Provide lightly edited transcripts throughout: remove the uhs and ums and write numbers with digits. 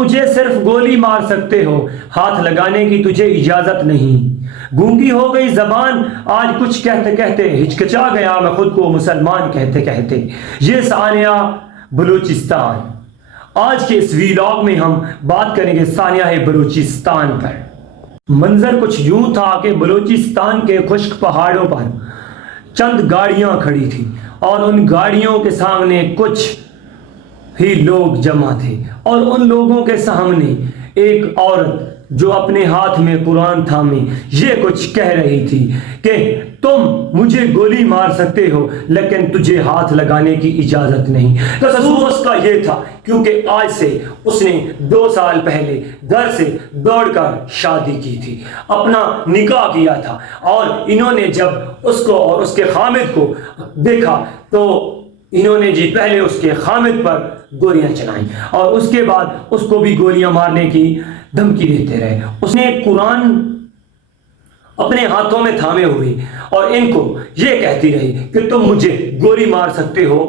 مجھے صرف گولی مار سکتے ہو، ہاتھ لگانے کی تجھے اجازت نہیں۔ گونگی ہو گئی زبان آج کچھ کہتے کہتے، ہچکچا گیا میں خود کو مسلمان کہتے کہتے۔ یہ سانحہ بلوچستان۔ آج کے اس ویلاگ میں ہم بات کریں گے سانحہ بلوچستان پر۔ منظر کچھ یوں تھا کہ بلوچستان کے خشک پہاڑوں پر چند گاڑیاں کھڑی تھیں اور ان گاڑیوں کے سامنے کچھ ہی لوگ جمع تھے، اور ان لوگوں کے سامنے ایک عورت جو اپنے ہاتھ میں قرآن تھامے یہ کچھ کہہ رہی تھی کہ تم مجھے گولی مار سکتے ہو لیکن تجھے ہاتھ لگانے کی اجازت نہیں۔ تصور اس کا یہ تھا کیونکہ آج سے اس نے 2 سال پہلے گھر سے دوڑ کر شادی کی تھی، اپنا نکاح کیا تھا، اور انہوں نے جب اس کو اور اس کے خامد کو دیکھا تو انہوں نے پہلے اس کے خامد پر گولیاں چلائیں اور اس کے بعد اس کو بھی گولیاں مارنے کی دھمکی دیتے رہے۔ اس نے قرآن اپنے ہاتھوں میں تھامے ہوئے اور ان کو یہ کہتی رہی کہ تم مجھے گولی مار سکتے ہو،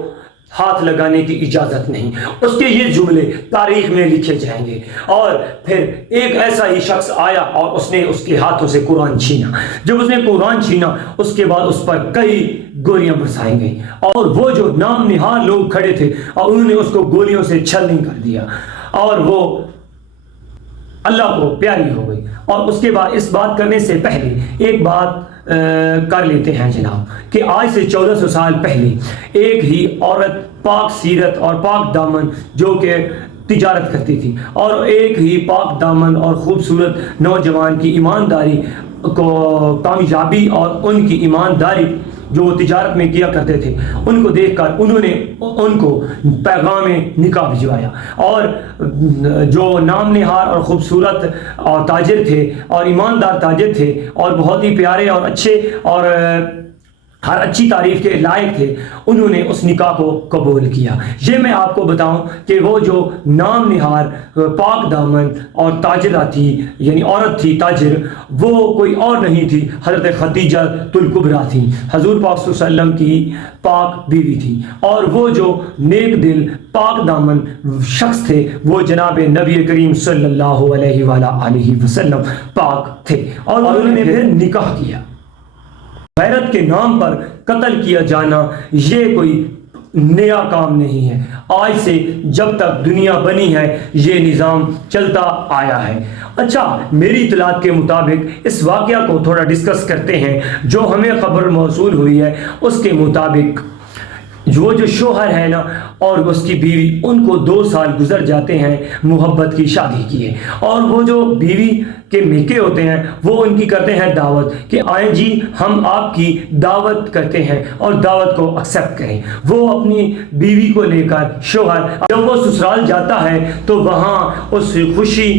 ہاتھ لگانے کی اجازت نہیں۔ اس کے یہ جملے تاریخ میں لکھے جائیں گے۔ اور پھر ایک ایسا ہی شخص آیا اور اس نے اس کے ہاتھوں سے قرآن چھینا۔ جب اس نے قرآن چھینا اس کے بعد اس پر کئی گولیاں برسائی گئیں، اور وہ جو نام نہاد لوگ کھڑے تھے اور انہوں نے اس کو گولیوں سے چھلنی کر دیا، اور وہ اللہ کو پیاری ہو گئی۔ اور اس کے بعد اس بات کرنے سے پہلے ایک بات کر لیتے ہیں جناب کہ آج سے 1400 سال پہلے ایک ہی عورت پاک سیرت اور پاک دامن جو کہ تجارت کرتی تھی، اور ایک ہی پاک دامن اور خوبصورت نوجوان کی ایمانداری کو کامیابی اور ان کی ایمانداری جو وہ تجارت میں کیا کرتے تھے ان کو دیکھ کر انہوں نے ان کو پیغام نکاح بھجوایا، اور جو نام نہاد اور خوبصورت اور تاجر تھے اور ایماندار تاجر تھے اور بہت ہی پیارے اور اچھے اور ہر اچھی تعریف کے لائق تھے، انہوں نے اس نکاح کو قبول کیا۔ یہ میں آپ کو بتاؤں کہ وہ جو نام نہاد پاک دامن اور تاجرہ تھی، یعنی عورت تھی تاجر، وہ کوئی اور نہیں تھی، حضرت خدیجہ الکبریٰ تھی، حضور پاک صلی اللہ علیہ وسلم کی پاک بیوی تھی۔ اور وہ جو نیک دل پاک دامن شخص تھے وہ جناب نبی کریم صلی اللہ علیہ وآلہ وسلم پاک تھے، اور انہوں نے پھر نکاح کیا۔ غیرت کے نام پر قتل کیا جانا یہ کوئی نیا کام نہیں ہے، آج سے جب تک دنیا بنی ہے یہ نظام چلتا آیا ہے۔ اچھا، میری اطلاعات کے مطابق اس واقعہ کو تھوڑا ڈسکس کرتے ہیں۔ جو ہمیں خبر موصول ہوئی ہے اس کے مطابق وہ جو شوہر ہے نا اور اس کی بیوی، ان کو 2 سال گزر جاتے ہیں محبت کی شادی کیے، اور وہ جو بیوی کے میکے ہوتے ہیں وہ ان کی کرتے ہیں دعوت کہ آئیں جی ہم آپ کی دعوت کرتے ہیں اور دعوت کو ایکسیپٹ کریں۔ وہ اپنی بیوی کو لے کر شوہر جب وہ سسرال جاتا ہے تو وہاں اس خوشی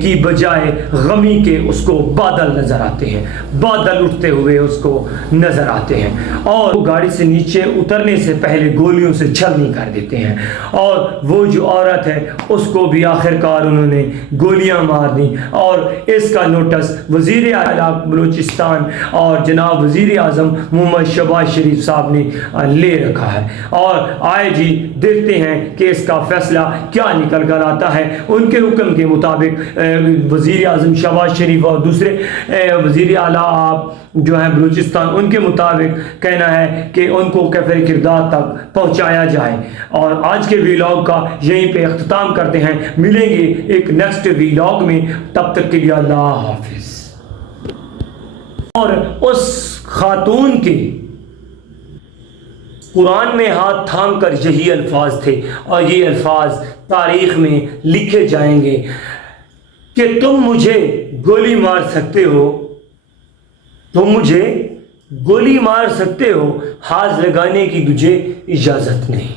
کی بجائے غمی کے اس کو بادل نظر آتے ہیں، بادل اٹھتے ہوئے اس کو نظر آتے ہیں، اور وہ گاڑی سے نیچے اترنے سے پہلے گولیوں سے چھلنی کر دیتے ہیں، اور وہ جو عورت ہے اس کو بھی آخرکار انہوں نے گولیاں مار دیں۔ اور اس کا نوٹس وزیر اعلیٰ بلوچستان اور جناب وزیر اعظم محمد شہباز شریف صاحب نے لے رکھا ہے، اور آئے جی دیکھتے ہیں کہ اس کا فیصلہ کیا نکل کر آتا ہے۔ ان کے حکم کے مطابق وزیر اعظم شہباز شریف اور دوسرے وزیر اعلیٰ جو ہیں بلوچستان، ان کے مطابق کہنا ہے کہ ان کو کیفر کردار تک پہنچایا جائے۔ اور آج کے ویلاگ کا یہیں پہ اختتام کرتے ہیں، ملیں گے ایک نیکسٹ ویلاگ میں، تب تک کے لیے اللہ حافظ۔ اور اس خاتون کے قرآن میں ہاتھ تھام کر یہی الفاظ تھے، اور یہ الفاظ تاریخ میں لکھے جائیں گے کہ تم مجھے گولی مار سکتے ہو، تم مجھے گولی مار سکتے ہو، ہاتھ لگانے کی تجھے اجازت نہیں۔